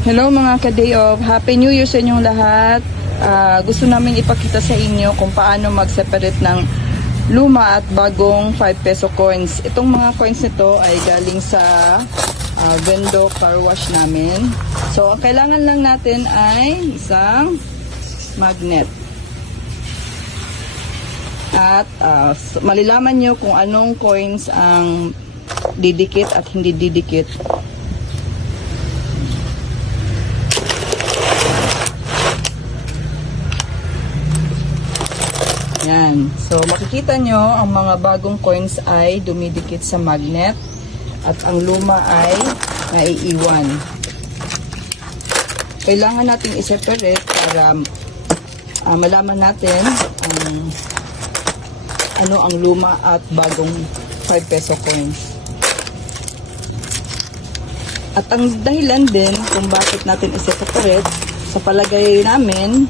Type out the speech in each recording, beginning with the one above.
Hello mga ka-day off. Happy New Year sa inyong lahat. Gusto namin ipakita sa inyo kung paano mag-separate ng luma at bagong 5 peso coins. Itong mga coins nito ay galing sa Vendo car wash namin. So, ang kailangan lang natin ay isang magnet. At malalaman nyo kung anong coins ang didikit at hindi didikit. Yan. So, makikita nyo, ang mga bagong coins ay dumidikit sa magnet at ang luma ay naiiwan. Kailangan natin i-separate para malaman natin ano ang luma at bagong 5 peso coins. At ang dahilan din kung bakit natin i-separate, sa palagay namin,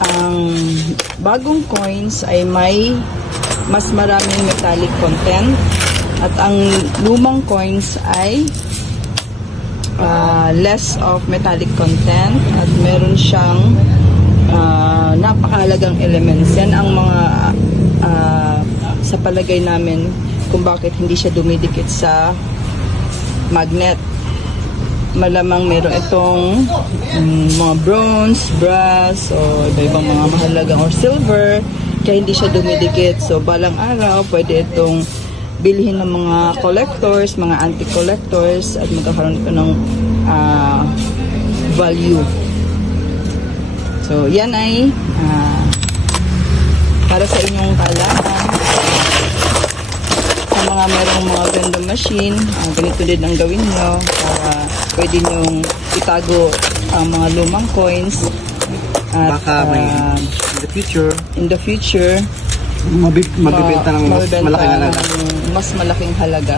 ang bagong coins ay may mas maraming metallic content at ang lumang coins ay less of metallic content at meron siyang napakahalagang elements. Yan ang mga sa palagay namin kung bakit hindi siya dumidikit sa magnet. Malamang meron itong mga bronze, brass, o iba-ibang mga mahalagang or silver, kaya hindi siya dumidikit. So, balang araw, pwede itong bilhin ng mga collectors, mga antique collectors, at magkakaroon ito ng value. So, yan ay para sa inyong kaalaman. Sa mga merong mga vending machine, ganito din ang gawin nyo para pwede nyong itago ang mga lumang coins at baka may in the future mabibenta mabibenta ng mas malaking halaga. mas malaking halaga.